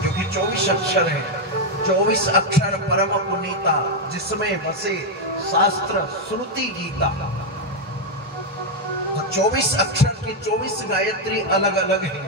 क्योंकि 24 अक्षर है, 24 अक्षर परम पुनीता, जिसमें बसे शास्त्र श्रुति गीता। तो 24 अक्षर की 24 गायत्री अलग अलग है।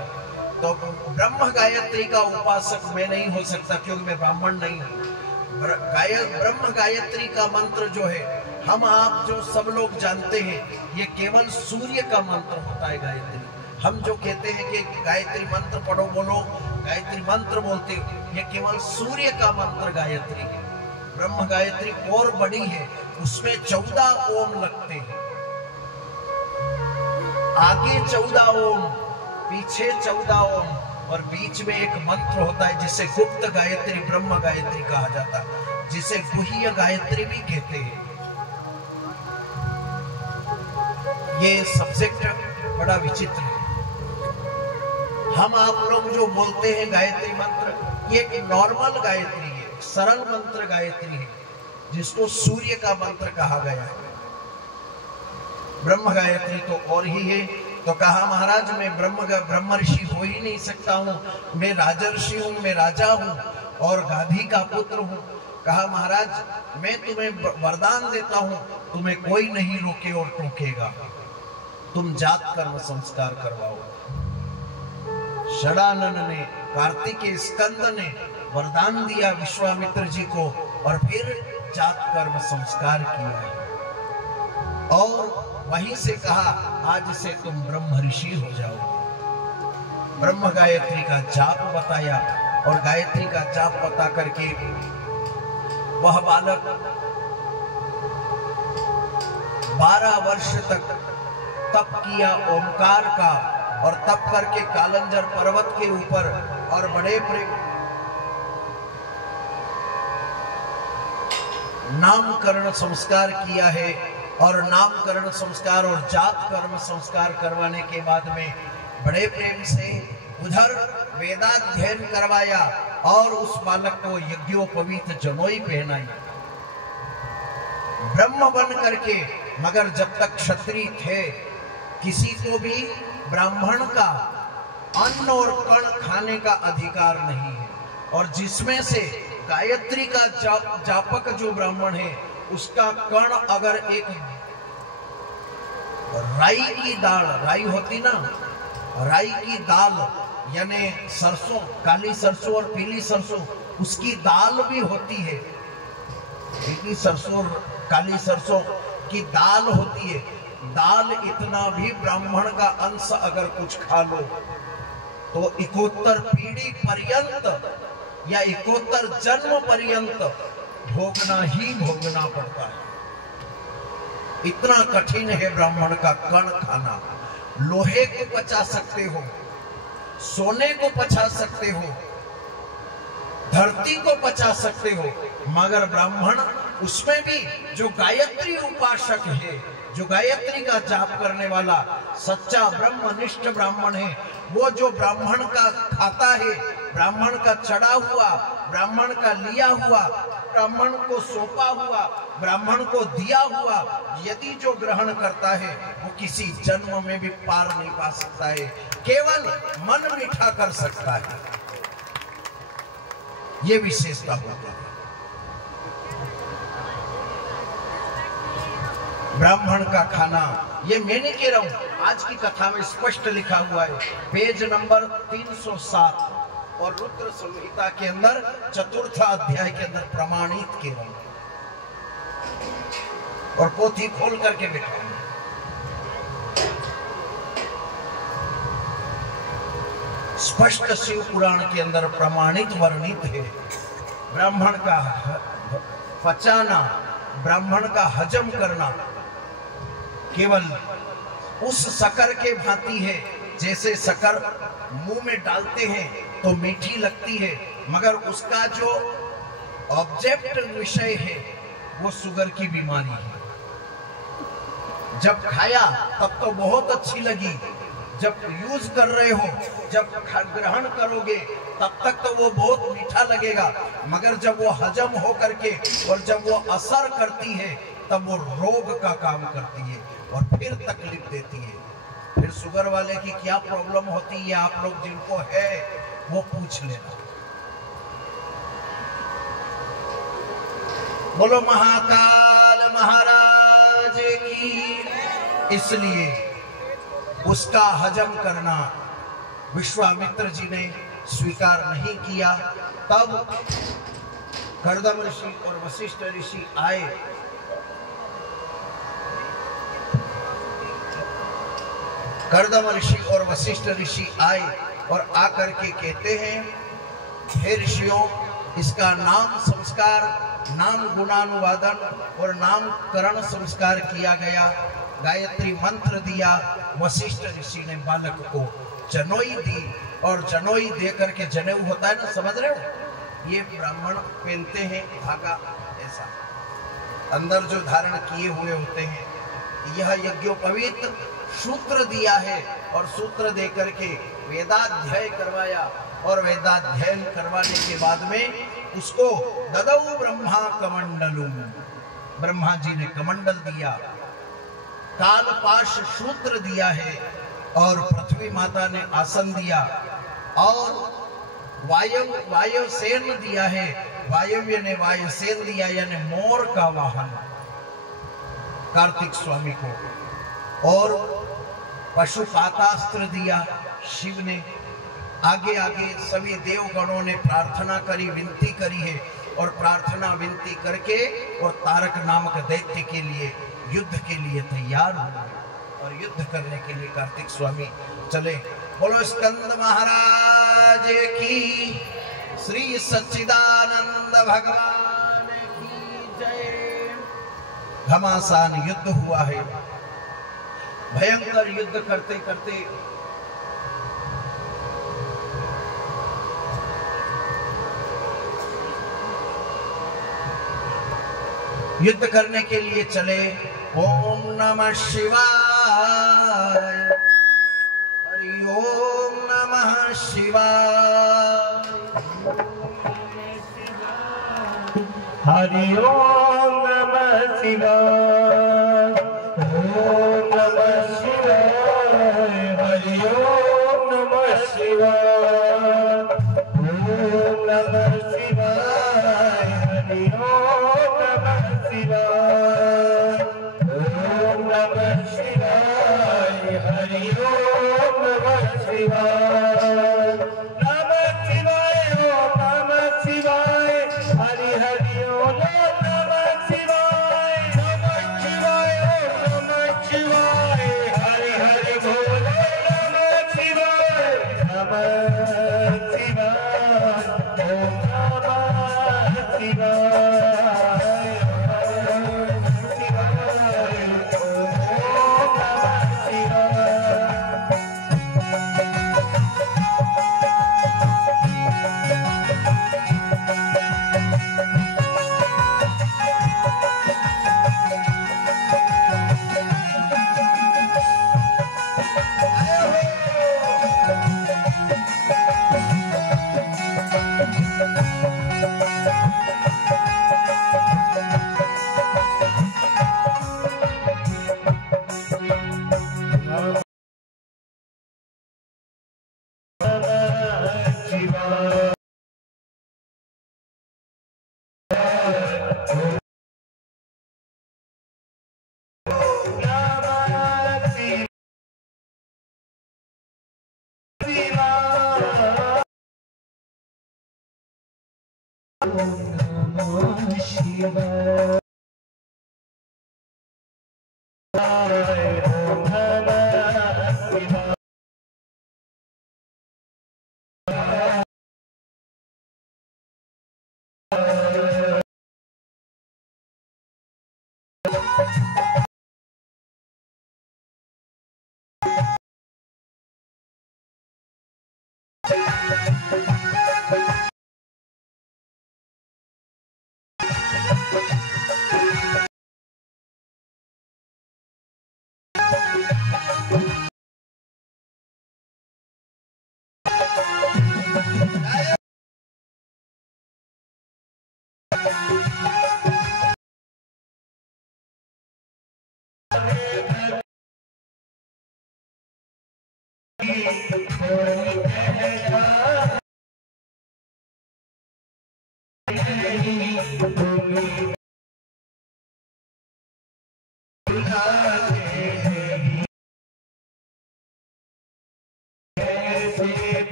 तो ब्रह्म गायत्री का उपासक मैं नहीं हो सकता, क्योंकि मैं ब्राह्मण नहीं हूं। ब्रह्म गायत्री का मंत्र जो है, हम आप जो सब लोग जानते हैं, ये केवल सूर्य का मंत्र होता है गायत्री। हम जो कहते हैं कि गायत्री मंत्र पढ़ो, बोलो गायत्री मंत्र बोलते हो, ये केवल सूर्य का मंत्र गायत्री है। ब्रह्म गायत्री और बड़ी है, उसमें 14 ओम लगते हैं। आगे 14 ओम, पीछे 14 ओम, और बीच में एक मंत्र होता है जिसे गुप्त गायत्री ब्रह्म गायत्री कहा जाता है, जिसे गुह्य गायत्री भी कहते हैं। ये सब्जेक्ट बड़ा विचित्र है। हम आप लोग जो बोलते हैं गायत्री मंत्र, ये एक नॉर्मल गायत्री है, सरल मंत्र गायत्री है, जिसको सूर्य का मंत्र कहा गया है। ब्रह्म गायत्री तो और ही है। तो कहा महाराज मैं ब्रह्म ऋषि हो ही नहीं सकता हूँ, मैं राजर्षि हूँ, मैं राजा हूँ और गाधी का पुत्र हूँ। कहा महाराज मैं तुम्हें वरदान देता हूँ, तुम्हें कोई नहीं रोके और टोकेगा, तुम जात कर्म संस्कार करवाओ। षडानन ने, कार्तिकेय स्कंद ने वरदान दिया विश्वामित्र जी को, और फिर जात कर्म संस्कार किया और वहीं से कहा आज से तुम ब्रह्म ऋषि हो जाओ। ब्रह्म गायत्री का जाप बताया, और गायत्री का जाप बता करके वह बालक 12 वर्ष तक तप किया ओमकार का, और तप करके कालंजर पर्वत के ऊपर और बड़े प्रेम नामकरण संस्कार किया है। और नामकरण संस्कार और जात कर्म संस्कार करवाने के बाद में बड़े प्रेम से उधर वेदाध्ययन करवाया, और उस बालक को यज्ञोपवीत जमोई पहनाई ब्रह्म बन करके। मगर जब तक क्षत्रिय थे, किसी को भी ब्राह्मण का अन्न और कण खाने का अधिकार नहीं है। और जिसमें से गायत्री का जापक जो ब्राह्मण है, उसका कण अगर एक राई की दाल, राई होती ना, राई की दाल यानी सरसों, काली सरसों और पीली सरसों, उसकी दाल भी होती है। पीली सरसों काली सरसों की दाल होती है। दाल इतना भी ब्राह्मण का अंश अगर कुछ खा लो तो 71 पीढ़ी पर्यंत या 71 जन्म पर्यंत भोगना ही भोगना पड़ता है। इतना कठिन है ब्राह्मण का कण खाना। लोहे को पचा सकते हो, सोने को पचा सकते हो, धरती को पचा सकते हो, मगर ब्राह्मण, उसमें भी जो गायत्री उपासक है, जो गायत्री का जाप करने वाला सच्चा ब्रह्मनिष्ठ ब्राह्मण है, वो जो ब्राह्मण का खाता है, ब्राह्मण का चढ़ा हुआ, ब्राह्मण का लिया हुआ, ब्राह्मण को सौंपा हुआ, ब्राह्मण को दिया हुआ, यदि जो ग्रहण करता है वो किसी जन्म में भी पार नहीं पा सकता है, केवल मन मीठा कर सकता है। ये विशेषता होती है ब्राह्मण का खाना। ये मैं नहीं कह रहा हूं, आज की कथा में स्पष्ट लिखा हुआ है, पेज नंबर 307 और रुद्र संहिता के अंदर 4th अध्याय के अंदर प्रमाणित के रहा, और पोथी खोल करके बैठा। स्पष्ट शिव पुराण के अंदर प्रमाणित वर्णित है। ब्राह्मण का पचाना, ब्राह्मण का हजम करना केवल उस शक्कर के भांति है, जैसे शक्कर मुंह में डालते हैं तो मीठी लगती है, मगर उसका जो ऑब्जेक्ट विषय है वो शुगर की बीमारी है। जब खाया तब तो बहुत अच्छी लगी, जब यूज कर रहे हो, जब ग्रहण करोगे तब तक तो वो बहुत मीठा लगेगा, मगर जब वो हजम हो करके और जब वो असर करती है तब वो रोग का काम करती है और फिर तकलीफ देती है। फिर शुगर वाले की क्या प्रॉब्लम होती है, आप लोग जिनको है वो पूछ लेना। बोलो महाकाल महाराज की। इसलिए उसका हजम करना विश्वामित्र जी ने स्वीकार नहीं किया। तब कर्दम ऋषि और वशिष्ठ ऋषि आए। कर्दम ऋषि और वशिष्ठ ऋषि आए और आकर के कहते हैं, हे ऋषियों, इसका नाम संस्कार, नाम गुणानुवादन और नामकरण संस्कार किया गया। गायत्री मंत्र दिया। वशिष्ठ ऋषि ने बालक को जनोई दी और जनोई दे करके, जनेऊ होता है ना, समझ रहे हो, ये ब्राह्मण पहनते हैं धागा ऐसा, अंदर जो धारण किए हुए होते हैं। यह यज्ञोपवीत सूत्र दिया है और सूत्र दे करके वेदाध्याय करवाया और वेदाध्ययन करवाने के बाद में उसको ददौ ब्रह्मा कमंडलुम, ब्रह्मा जी ने कमंडल दिया। कालपाश सूत्र दिया है और पृथ्वी माता ने आसन दिया और वायुसेन दिया है। वायव्य ने वायुसेन दिया, यानी मोर का वाहन कार्तिक स्वामी को, और पशुपातास्त्र दिया शिव ने। आगे आगे सभी देवगणों ने प्रार्थना करी, विनती करी है और प्रार्थना विनती करके और तारक नामक दैत्य के लिए युद्ध के लिए तैयार हुए और युद्ध करने के लिए कार्तिक स्वामी चले। बोलो स्कंद महाराज की, श्री सच्चिदानंद भगवान की जय। घमासान युद्ध हुआ है। भयंकर युद्ध करते करते युद्ध करने के लिए चले। ओम नमः शिवाय, हरि ओम नमः शिवाय, हरि ओम नमः शिवाय, ओम नमः शिवाय, हरि ओम नमः शिवाय, ओम नमः शिवाय, हरि ओम नमः शिवाय, ओम नमः शिवाय, हरि ओम नमः शिवाय, नमः शिवाय, ओम नमः शिवाय, हरि हरि ओम नमः शिवाय, नमः शिवाय, ओम नमः शिवाय, हरि हरि बोल नमः शिवाय, नमः शिवाय, ओम नमः शिवाय।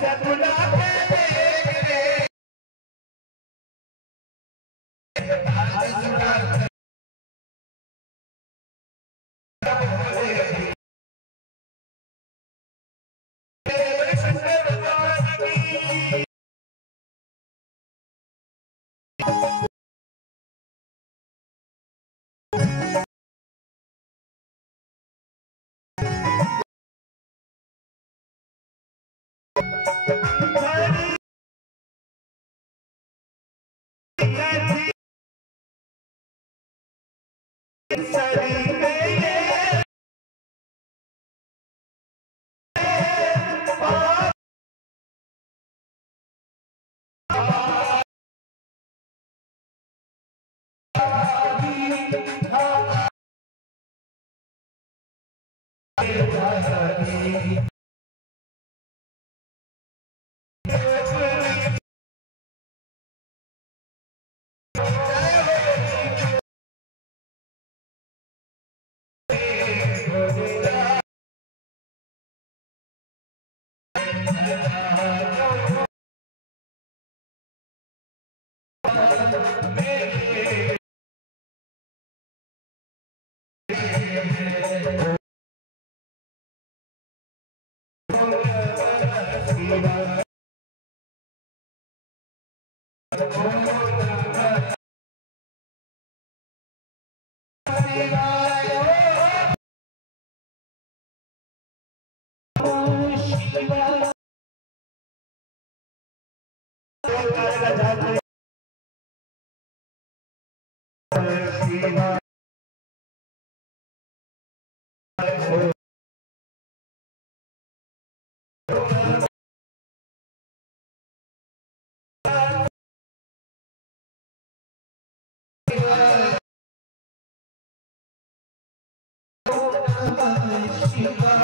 से बुला के देख रे शिवा